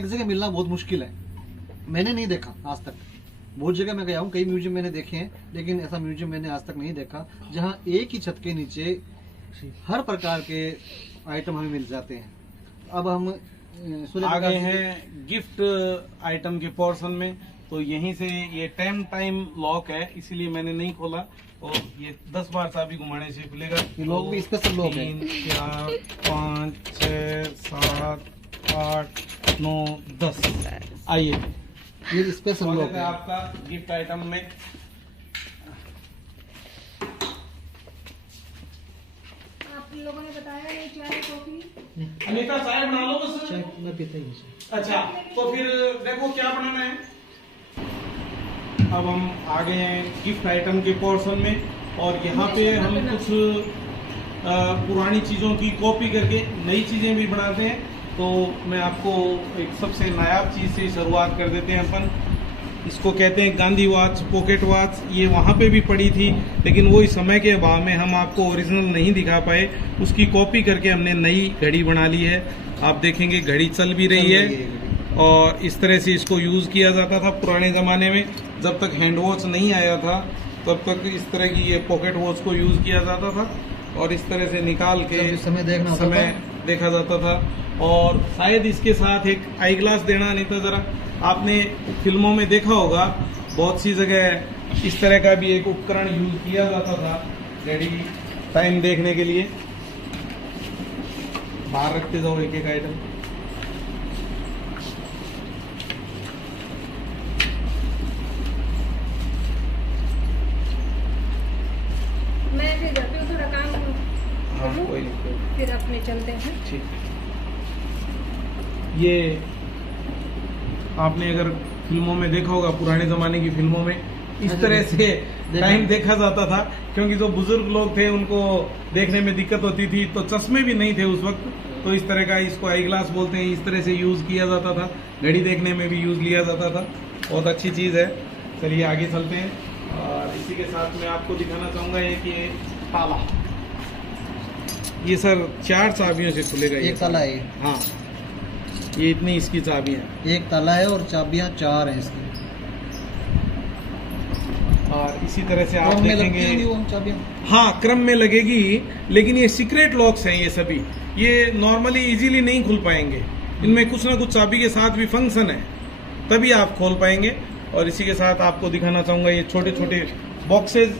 एक जगह मिलना बहुत मुश्किल है, मैंने नहीं देखा आज तक। बहुत जगह मैं गया हूँ, कई म्यूजियम मैंने देखे हैं, लेकिन ऐसा म्यूजियम मैंने आज तक नहीं देखा जहाँ एक ही छत के नीचे हर प्रकार के आइटम हमें मिल जाते हैं। अब हम आ गए हैं गिफ्ट आइटम के पोर्शन में। तो यहीं से ये टाइम लॉक है, इसीलिए मैंने नहीं खोला, और ये 10 बार चाबी घुमाने से खुलेगा। ये लोग भी स्पेशल लोग हैं। 3, 4, 5, 6, 7, 8, 9, 10। आइए, ये स्पेशल लोग स्वागत है हैं। आपका गिफ्ट आइटम में। आप लोगों ने बताया नहीं चाय कॉफी। अनीता चाय बना लो बस। चाय मैं पीता ही नहीं। अच्छा, तो फिर देखो क्या बनाना है। अब हम आ गए हैं गिफ्ट आइटम के पोर्शन में, और यहाँ पे हम कुछ पुरानी चीज़ों की कॉपी करके नई चीज़ें भी बनाते हैं। तो मैं आपको एक सबसे नायाब चीज़ से शुरुआत कर देते हैं अपन। इसको कहते हैं गांधी वॉच, पॉकेट वॉच। ये वहाँ पे भी पड़ी थी, लेकिन वो इस समय के अभाव में हम आपको ओरिजिनल नहीं दिखा पाए। उसकी कॉपी करके हमने नई घड़ी बना ली है। आप देखेंगे घड़ी चल भी रही है, और इस तरह से इसको यूज़ किया जाता था पुराने ज़माने में। जब तक हैंड वॉच नहीं आया था, तब तक इस तरह की ये पॉकेट वॉच को यूज़ किया जाता था, और इस तरह से निकाल के समय देखा जाता था। और शायद इसके साथ एक आई ग्लास देना नहीं था। ज़रा आपने फिल्मों में देखा होगा, बहुत सी जगह इस तरह का भी एक उपकरण यूज किया जाता था घड़ी टाइम देखने के लिए। बाहर रखते जाओ एक एक आइटम। मैं फिर जाती हूँ, थोड़ा काम हाँ, कोई नहीं। फिर अपने चलते हैं। ठीक। ये आपने अगर फिल्मों में देखा होगा, पुराने जमाने की फिल्मों में इस तरह से टाइम देखा जाता था, क्योंकि जो बुजुर्ग लोग थे उनको देखने में दिक्कत होती थी, तो चश्मे भी नहीं थे उस वक्त। तो इस तरह का, इसको आई ग्लास बोलते हैं, इस तरह से यूज किया जाता था। घड़ी देखने में भी यूज लिया जाता था। बहुत अच्छी चीज है। चलिए आगे चलते हैं, और इसी के साथ मैं आपको दिखाना चाहूंगा एक ये ताला। ये सर 4 चाबियों से खुलेगा। एक ताला है ये। हाँ, ये इतनी इसकी चाबियां, एक ताला है और चाबियां 4 हैं इसकी। और इसी तरह से आप क्रम में लगती होंगी देखेंगे। वो चाबियां। हाँ, क्रम में लगेगी, लेकिन ये सीक्रेट लॉक्स हैं ये सभी। ये नॉर्मली इजीली नहीं खुल पाएंगे। इनमें कुछ ना कुछ चाबी के साथ भी फंक्शन है, तभी आप खोल पाएंगे। और इसी के साथ आपको दिखाना चाहूंगा ये छोटे छोटे बॉक्सेस,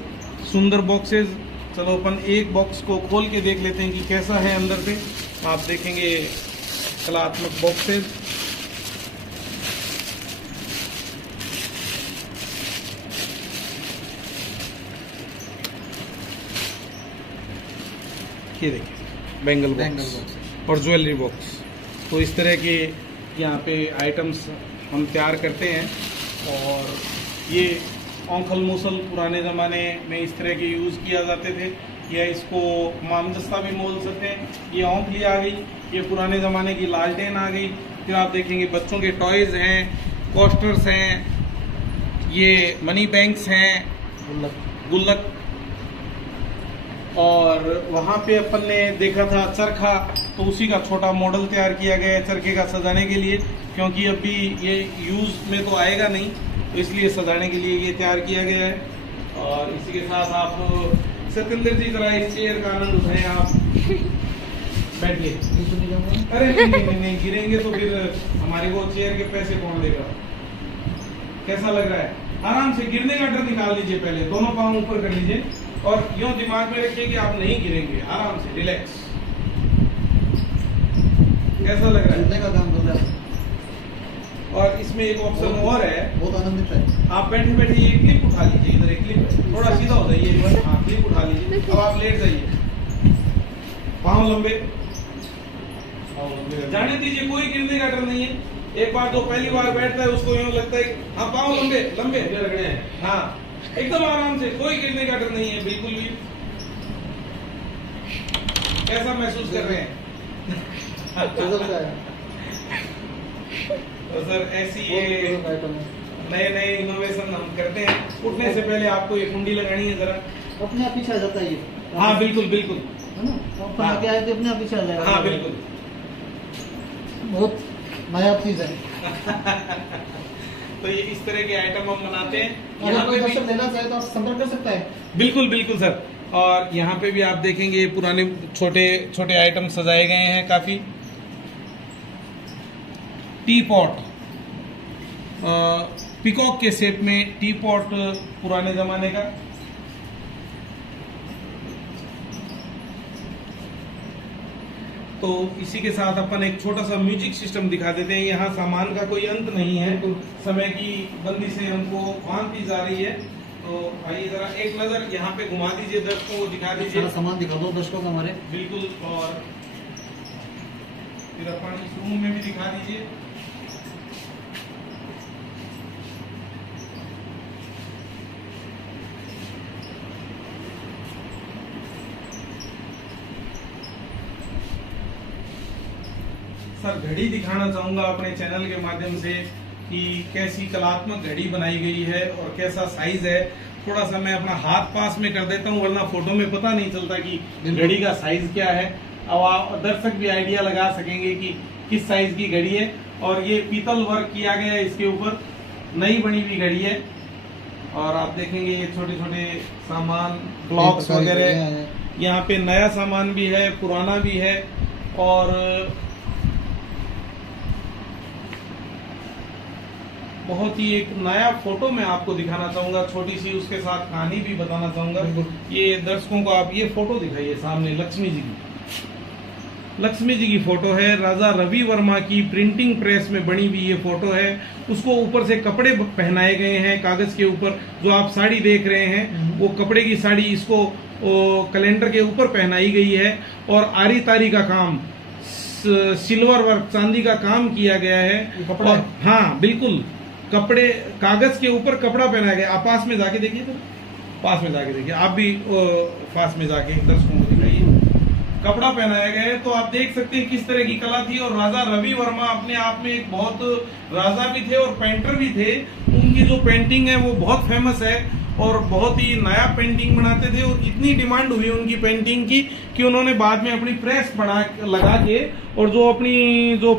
सुंदर बॉक्सेस। चलो अपन एक बॉक्स को खोल के देख लेते हैं कि कैसा है अंदर से। आप देखेंगे कलात्मक बॉक्सेस। ये देखिए बैंगल बॉक्स और ज्वेलरी बॉक्स। तो इस तरह के यहाँ पे आइटम्स हम तैयार करते हैं। और ये औंखल मूसल पुराने ज़माने में इस तरह के यूज़ किया जाते थे, या इसको मामदस्ता भी बोल सकते हैं। ये औंखली आ गई, ये पुराने ज़माने की लालटेन आ गई। फिर आप देखेंगे बच्चों के टॉयज़ हैं, कोस्टर्स हैं, ये मनी बैंक्स हैं, गुल्लक। और वहाँ पे अपन ने देखा था चरखा, तो उसी का छोटा मॉडल तैयार किया गया है चरखे का सजाने के लिए, क्योंकि अभी ये यूज़ में तो आएगा नहीं, तो इसलिए सजाने के लिए ये तैयार किया गया है। और इसी के साथ आप सत्येंद्र जी जरा इस चेयर का आनंद उठाएं। आप बैठिए। अरे नहीं, गिरेंगे तो फिर हमारे को चेयर के पैसे कौन देगा। कैसा लग रहा है? आराम से, गिरने का डर निकाल लीजिए। पहले दोनों पाँव ऊपर कर लीजिए, और यूं दिमाग में रखिए कि आप नहीं गिरेंगे। आराम से, रिलैक्स। कैसा लग रहा है? का काम कर रहा है। और इसमें एक ऑप्शन और है, बहुत आनंदित है। आप बैठे बैठे ये क्लिप उठा लीजिए। इधर एक क्लिप है, थोड़ा सीधा हो जाइए। हाँ, क्लिप उठा लीजिए। अब आप लेट जाइए, पाँव लंबे जाने दीजिए, कोई गिरने का डर नहीं है। एक बार जो पहली बार बैठता है उसको यूं लगता है हाँ पाँव लंबे लंबे रगड़े हैं। हाँ, एकदम आराम से, कोई गिरने का डर नहीं है बिल्कुल भी। कैसा महसूस कर रहे हैं? तो सर ऐसी ये नए नए इनोवेशन हम करते हैं। उठने से पहले आपको ये कुंडी लगानी है जरा। अपने आप पीछे आ जाता है ये। हाँ बिल्कुल बिल्कुल, है ना, ऊपर आके आए तो अपने आप पीछे आ जाएगा। हाँ बिल्कुल। बहुत नायाब चीज है। तो ये इस तरह के आइटम हम बनाते हैं। अगर यहाँ कोई पे दर्शक भी लेना चाहे तो आप संपर्क कर सकता है। बिल्कुल बिल्कुल सर। और यहाँ पे भी आप देखेंगे पुराने छोटे छोटे आइटम सजाए गए हैं काफी। टी पॉट, पिकॉक के शेप में टी पॉट पुराने जमाने का। तो इसी के साथ अपन एक छोटा सा म्यूजिक सिस्टम दिखा देते हैं। यहाँ सामान का कोई अंत नहीं है, समय की बंदी से हमको बांध दी जा रही है। तो आइए जरा एक नजर यहाँ पे घुमा दीजिए, दर्शकों को दिखा दीजिए। सारा सामान दिखा दो दर्शकों को हमारे। बिल्कुल। और फिर अपन इस रूम में भी दिखा दीजिए। सर घड़ी दिखाना चाहूंगा अपने चैनल के माध्यम से कि कैसी कलात्मक घड़ी बनाई गई है और कैसा साइज है। थोड़ा सा मैं अपना हाथ पास में कर देता हूँ, वरना फोटो में पता नहीं चलता कि घड़ी का साइज क्या है। अब आप दर्शक भी आइडिया लगा सकेंगे कि किस साइज की घड़ी है। और ये पीतल वर्क किया गया है इसके ऊपर, नई बनी हुई घड़ी है। और आप देखेंगे ये छोटे छोटे सामान, ब्लॉक्स वगैरह, यहाँ पे नया सामान भी है, पुराना भी है। और बहुत ही एक नया फोटो मैं आपको दिखाना चाहूंगा, छोटी सी उसके साथ कहानी भी बताना चाहूंगा। ये दर्शकों को आप ये फोटो दिखाइए सामने, लक्ष्मी जी की। लक्ष्मी जी की फोटो है, राजा रवि वर्मा की प्रिंटिंग प्रेस में बनी हुई ये फोटो है। उसको ऊपर से कपड़े पहनाए गए हैं कागज के ऊपर। जो आप साड़ी देख रहे हैं वो कपड़े की साड़ी इसको कैलेंडर के ऊपर पहनाई गई है। और आरी तारी का काम, सिल्वर वर्क, चांदी का काम किया गया है। कपड़ा है? हाँ बिल्कुल, कपड़े कागज के ऊपर कपड़ा पहनाया गया। आप पास में जाके देखिए, तो पास में जाके देखिए, आप भी पास में जाके दर्शकों को दिखाइए। कपड़ा पहनाया गया है। तो आप देख सकते हैं किस तरह की कला थी। और राजा रवि वर्मा अपने आप में एक बहुत राजा भी थे और पेंटर भी थे। उनकी जो पेंटिंग है वो बहुत फेमस है और बहुत ही नया पेंटिंग बनाते थे। और इतनी डिमांड हुई उनकी पेंटिंग की कि उन्होंने बाद में अपनी प्रेस लगा के और जो अपनी जो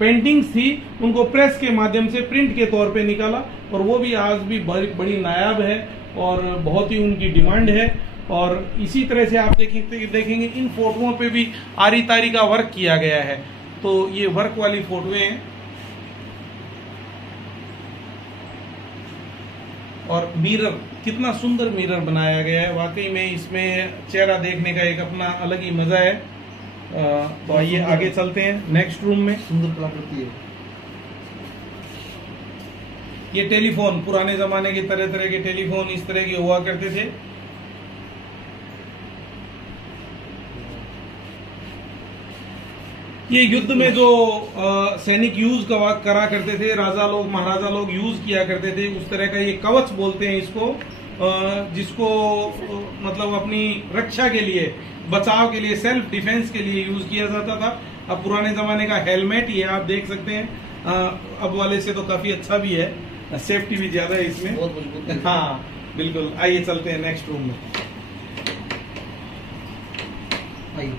पेंटिंग्स थी उनको प्रेस के माध्यम से प्रिंट के तौर पे निकाला। और वो भी आज भी बड़ी नायाब है और बहुत ही उनकी डिमांड है। और इसी तरह से आप देखेंगे इन फोटोओं पे भी आरी तारी का वर्क किया गया है। तो ये वर्क वाली फोटोएं हैं। और मिरर, कितना सुंदर मिरर बनाया गया है। वाकई में इसमें चेहरा देखने का एक अपना अलग ही मजा है। तो आइए आगे चलते हैं नेक्स्ट रूम में। सुंदर कलाकृति है। ये टेलीफोन, पुराने जमाने के तरह तरह के टेलीफोन इस तरह के हुआ करते थे। ये युद्ध में जो सैनिक यूज करा करते थे, राजा लोग महाराजा लोग यूज किया करते थे, उस तरह का ये कवच बोलते हैं इसको, जिसको मतलब अपनी रक्षा के लिए, बचाव के लिए, सेल्फ डिफेंस के लिए यूज किया जाता था। अब पुराने जमाने का हेलमेट ये आप देख सकते हैं। अब वाले से तो काफी अच्छा भी है, सेफ्टी भी ज्यादा है इसमें, बहुत मजबूत है। हाँ बिल्कुल। आइए चलते हैं नेक्स्ट रूम में। आइए।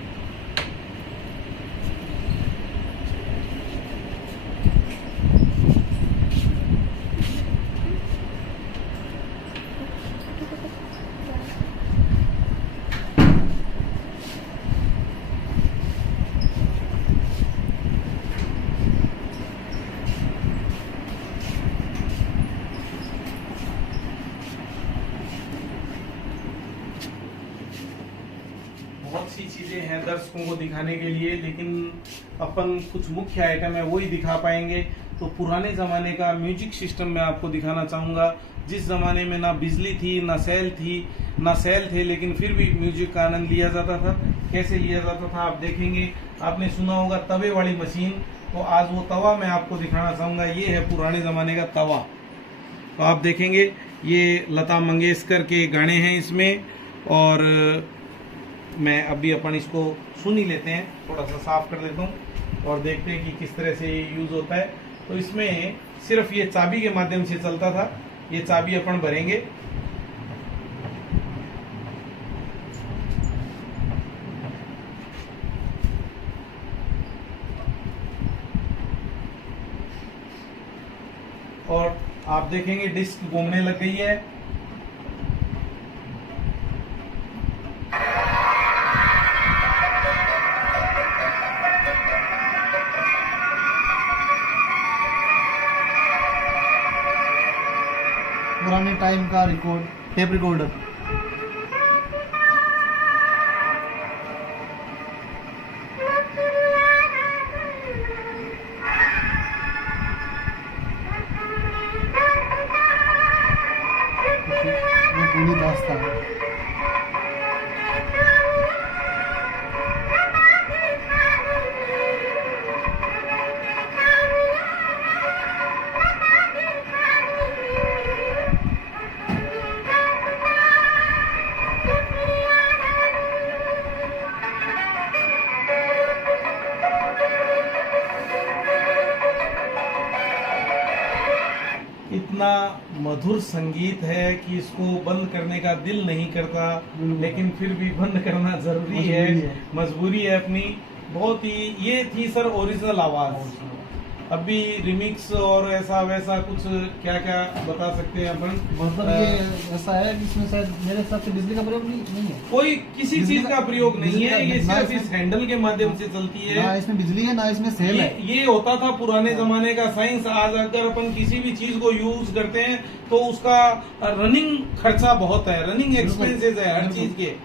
बहुत सी चीजें हैं दर्शकों को दिखाने के लिए, लेकिन अपन कुछ मुख्य आइटम है वही दिखा पाएंगे। तो पुराने जमाने का म्यूजिक सिस्टम मैं आपको दिखाना चाहूंगा। जिस जमाने में ना बिजली थी, ना सेल थे, लेकिन फिर भी म्यूजिक का आनंद लिया जाता था। कैसे लिया जाता था आप देखेंगे। आपने सुना होगा तवे वाली मशीन, तो आज वो तवा मैं आपको दिखाना चाहूंगा। ये है पुराने जमाने का तवा। तो आप देखेंगे ये लता मंगेशकर के गाने हैं इसमें। और मैं अभी अपन इसको सुन ही लेते हैं, थोड़ा सा साफ कर लेता हूँ और देखते हैं कि किस तरह से ये यूज होता है। तो इसमें सिर्फ ये चाबी के माध्यम से चलता था। ये चाबी अपन भरेंगे, और आप देखेंगे डिस्क घूमने लग गई है। पुराने टाइम का रिकॉर्ड, टेप रिकॉर्डर। ये पूरी दास्तान है। इतना मधुर संगीत है कि इसको बंद करने का दिल नहीं करता, लेकिन फिर भी बंद करना जरूरी है, मजबूरी है अपनी। बहुत ही ये थी सर ओरिजिनल आवाज। अभी रिमिक्स और ऐसा वैसा कुछ क्या क्या बता सकते हैं अपन? मतलब ये ऐसा है कि इसमें शायद मेरे हिसाब से बिजली का प्रयोग नहीं है। कोई किसी चीज का प्रयोग नहीं है, ये ना सिर्फ इस हैंडल के माध्यम से चलती है। ना इसमें बिजली है, ना इसमें सेल है। ये होता था पुराने जमाने का साइंस। आज अगर अपन किसी भी चीज को यूज करते हैं तो उसका रनिंग खर्चा बहुत है, रनिंग एक्सपेंसेस है हर चीज के।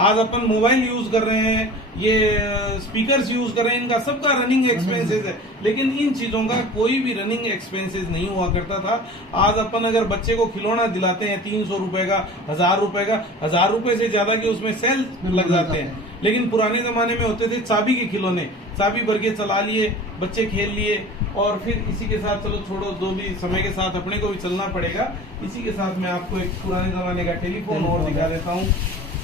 आज अपन मोबाइल यूज कर रहे हैं, ये स्पीकर्स यूज कर रहे हैं, इनका सबका रनिंग एक्सपेंसेस है, लेकिन इन चीजों का कोई भी रनिंग एक्सपेंसेस नहीं हुआ करता था। आज अपन अगर बच्चे को खिलौना दिलाते हैं 300 रुपए का, 1000 रुपए का, 1000 रुपए से ज्यादा के उसमें सेल लग जाते हैं। लेकिन पुराने जमाने में होते थे चाबी के खिलौने, चाबी भर के चला लिए, बच्चे खेल लिए, और फिर इसी के साथ चलो छोड़ो, जो भी समय के साथ अपने को भी चलना पड़ेगा। इसी के साथ मैं आपको एक पुराने जमाने का टेलीफोन और दिखा देता हूँ।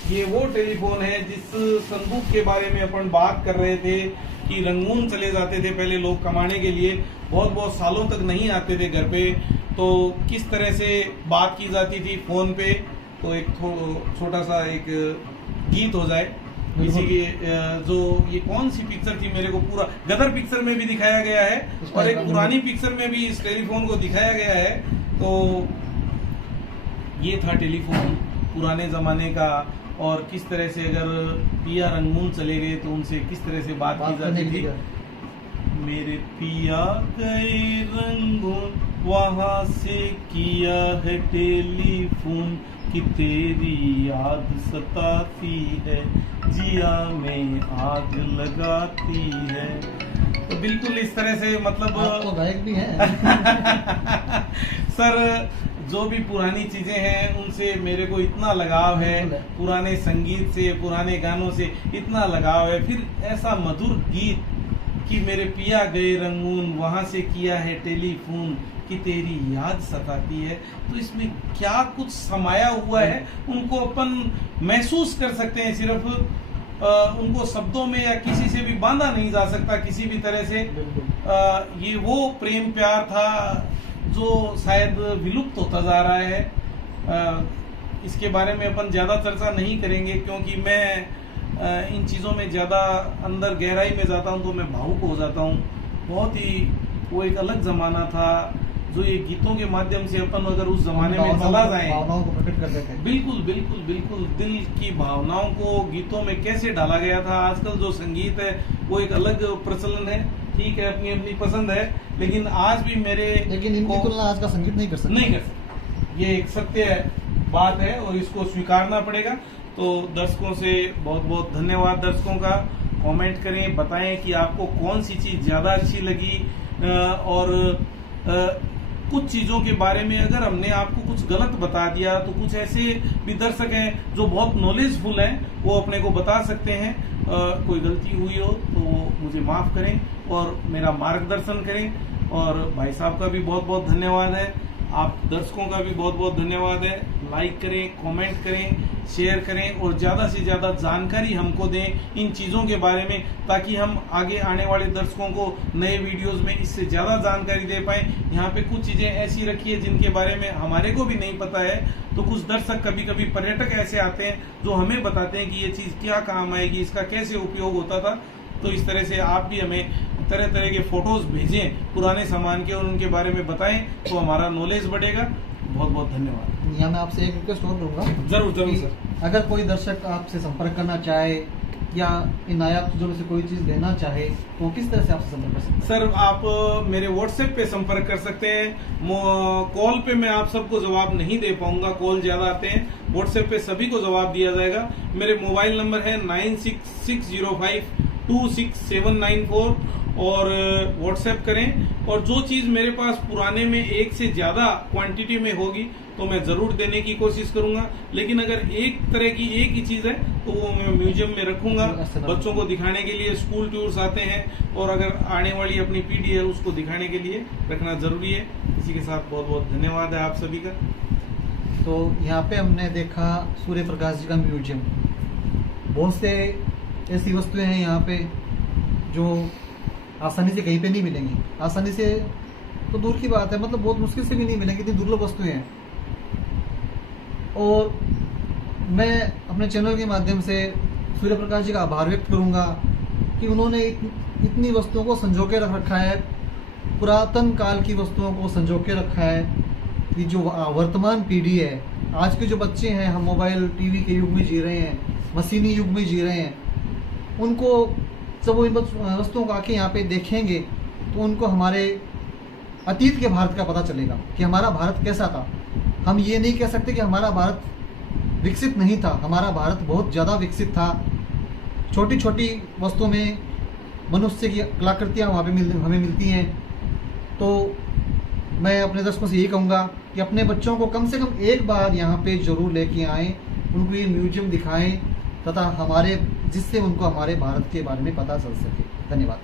ये वो टेलीफोन है जिस संदूक के बारे में अपन बात कर रहे थे कि रंगून चले जाते थे पहले लोग कमाने के लिए, बहुत बहुत सालों तक नहीं आते थे घर पे, तो किस तरह से बात की जाती थी फोन पे। तो एक छोटा सा एक गीत हो जाए इसी की, जो ये कौन सी पिक्चर थी, मेरे को पूरा गदर पिक्चर में भी दिखाया गया है और एक पुरानी पिक्चर में भी इस टेलीफोन को दिखाया गया है। तो ये था टेलीफोन पुराने जमाने का, और किस तरह से अगर पिया रंगून चले गए तो उनसे किस तरह से बात की जाती थी। मेरे पिया गए रंगून, वहां से किया है टेलीफोन, कि तेरी याद सताती है, जिया में आग लगाती है। तो बिल्कुल इस तरह से, मतलब आप तो गायक भी हैं। सर जो भी पुरानी चीजें हैं उनसे मेरे को इतना लगाव है, पुराने संगीत से, पुराने गानों से इतना लगाव है। फिर ऐसा मधुर गीत कि मेरे पिया गए रंगून, वहां से किया है टेलीफोन, कि तेरी याद सताती है। तो इसमें क्या कुछ समाया हुआ है उनको अपन महसूस कर सकते हैं, सिर्फ उनको शब्दों में या किसी से भी बांधा नहीं जा सकता किसी भी तरह से। ये वो प्रेम प्यार था जो शायद विलुप्त होता जा रहा है। इसके बारे में अपन ज्यादा चर्चा नहीं करेंगे, क्योंकि मैं इन चीजों में ज्यादा अंदर गहराई में जाता हूं तो मैं भावुक हो जाता हूं। बहुत ही वो एक अलग जमाना था, जो ये गीतों के माध्यम से अपन अगर उस जमाने में चला जाए, भावनाओं को प्रकट कर देते हैं। बिल्कुल बिल्कुल बिल्कुल, दिल की भावनाओं को गीतों में कैसे डाला गया था। आजकल जो संगीत है वो एक अलग प्रचलन है, ठीक है, अपनी अपनी पसंद है, लेकिन आज भी लेकिन इनकी तुलना आज का संगीत नहीं कर सकते। नहीं कर सकते, ये एक सत्य बात है और इसको स्वीकारना पड़ेगा। तो दर्शकों से बहुत बहुत धन्यवाद। दर्शकों का कमेंट करें, बताएं कि आपको कौन सी चीज ज्यादा अच्छी लगी, और कुछ चीजों के बारे में अगर हमने आपको कुछ गलत बता दिया तो कुछ ऐसे भी दर्शक हैं जो बहुत नॉलेजफुल हैं, वो अपने को बता सकते हैं। कोई गलती हुई हो तो मुझे माफ करें और मेरा मार्गदर्शन करें। और भाई साहब का भी बहुत बहुत धन्यवाद है, आप दर्शकों का भी बहुत बहुत धन्यवाद है। लाइक करें, कमेंट करें, शेयर करें और ज्यादा से ज्यादा जानकारी हमको दें इन चीजों के बारे में, ताकि हम आगे आने वाले दर्शकों को नए वीडियोस में इससे ज्यादा जानकारी दे पाएं। यहाँ पे कुछ चीजें ऐसी रखी है जिनके बारे में हमारे को भी नहीं पता है, तो कुछ दर्शक कभी कभी पर्यटक ऐसे आते हैं जो हमें बताते हैं कि ये चीज क्या काम आएगी, इसका कैसे उपयोग होता था। तो इस तरह से आप भी हमें तरह तरह के फोटोज भेजें पुराने सामान के और उनके बारे में बताएं, तो हमारा नॉलेज बढ़ेगा। बहुत बहुत धन्यवाद। यहाँ मैं आपसे एक रिक्वेस्ट और करूँगा, जरूर जरूर कि सर। अगर कोई दर्शक आपसे संपर्क करना चाहे या इन नायाब चीज़ों में से कोई चीज़ लेना चाहे तो किस तरह से आपसे संपर्क कर सकते हैं? सर आप मेरे व्हाट्सएप पे संपर्क कर सकते हैं। कॉल पे मैं आप सबको जवाब नहीं दे पाऊंगा, कॉल ज्यादा आते हैं। व्हाट्सएप पे सभी को जवाब दिया जाएगा। मेरे मोबाइल नंबर है 9660526794 और व्हाट्सएप करें। और जो चीज मेरे पास पुराने में एक से ज्यादा क्वांटिटी में होगी तो मैं जरूर देने की कोशिश करूंगा, लेकिन अगर एक तरह की एक ही चीज है तो वो मैं म्यूजियम में रखूंगा बच्चों को दिखाने के लिए। स्कूल टूर्स आते हैं और अगर आने वाली अपनी पीढ़ी है उसको दिखाने के लिए रखना जरूरी है। इसी के साथ बहुत बहुत धन्यवाद है आप सभी का। तो यहाँ पे हमने देखा सूर्य प्रकाश जी का म्यूजियम। बहुत से ऐसी वस्तुएं हैं यहाँ पे जो आसानी से कहीं पे नहीं मिलेंगी। आसानी से तो दूर की बात है, मतलब बहुत मुश्किल से भी नहीं मिलेंगी, इतनी दुर्लभ वस्तुएं हैं। और मैं अपने चैनल के माध्यम से सूर्य प्रकाश जी का आभार व्यक्त करूंगा कि उन्होंने इतनी वस्तुओं को संजो के रख रखा है, पुरातन काल की वस्तुओं को संजो के रखा है। कि जो वर्तमान पीढ़ी है, आज के जो बच्चे हैं, हम मोबाइल टीवी के युग में जी रहे हैं, मशीनी युग में जी रहे हैं, उनको जब वो इन वस्तुओं को आके यहाँ पे देखेंगे तो उनको हमारे अतीत के भारत का पता चलेगा कि हमारा भारत कैसा था। हम ये नहीं कह सकते कि हमारा भारत विकसित नहीं था, हमारा भारत बहुत ज़्यादा विकसित था। छोटी छोटी वस्तुओं में मनुष्य की कलाकृतियाँ वहाँ पे हमें मिलती हैं। तो मैं अपने दर्शकों से यही कहूँगा कि अपने बच्चों को कम से कम एक बार यहाँ पे ज़रूर लेके आएँ, उनको ये म्यूजियम दिखाएं तथा जिससे उनको हमारे भारत के बारे में पता चल सके। धन्यवाद।